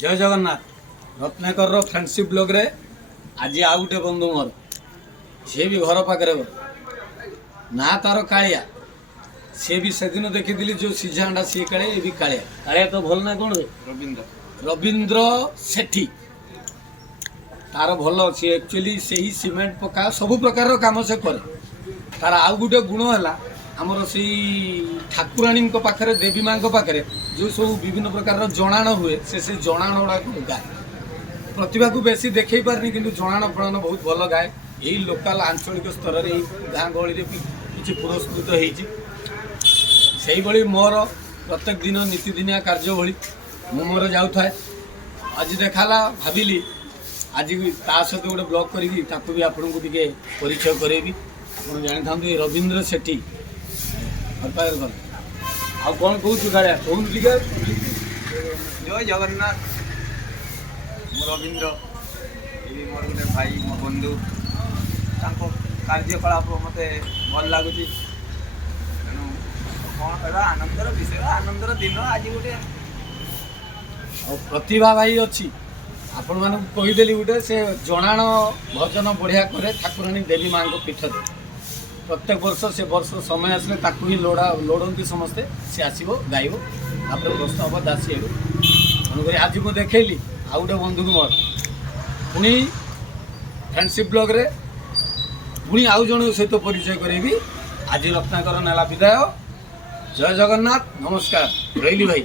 जय Jagannath Ratnakar friendship blog रे आज आउ गोटे बंधु मोर सी भी घर पाखे ना तार कालिया सी भी से दिन देखी जो सीझाटा सी काले ये भी कालिया कालिया तो भल ना कौन रविंद्र रविंद्र सेठी तार भल सी एक्चुअली से ही सीमेंट पका सब प्रकार काम से करे तार आउ गोटे गुण है आमर से ठाकुराणी पाखे देवी माँ पाखे जो सब विभिन्न प्रकार जणाण हुए से जणाण गुड़ा गाए प्रतिभा को बेसी देखई पारनी कि जणाण फणाण बहुत भल गाए यही लोकाल आंचलिक स्तर में गाँ गहली किसी पुरस्कृत होई मोर प्रत्येक दिन नीतिदिनिया कार्य भली मु मोर जाऊे आज देखाला भाविली आज ता सहित गोटे ब्लॉग करी भी आपन को टिके परिचय करेबी आप जानी था रविंद्र सेठी आ कौन कहूँ गाड़िया कहूँ टिके जय जगन्नाथ मो रविंद्र ये मोर गोटे भाई मो बंधु कार्यकलाप मत भल लगुच तेणु कौन आनंदर विषय आनंदर दिन आज गोटे प्रतिभा भाई अच्छी आपण मानक कहीदेली गोटे से जणाण भजन बढ़िया करे ठाकुराणी देवी माँ पीठ दे प्रत्येक वर्ष समय आसले ताकू ही लोड़ती समस्ते सी आसो गाइब तापर प्रश्न हम दासी हे तेणुक आज मुझे देखली आउ गोटे बंधु को मोर पुणी फ्रेंडशिप ब्लॉग रे पुणी आउ जन सहित परिचय करेबी आज रत्नाकर नेला विदाय जय जगन्नाथ नमस्कार रही भाई।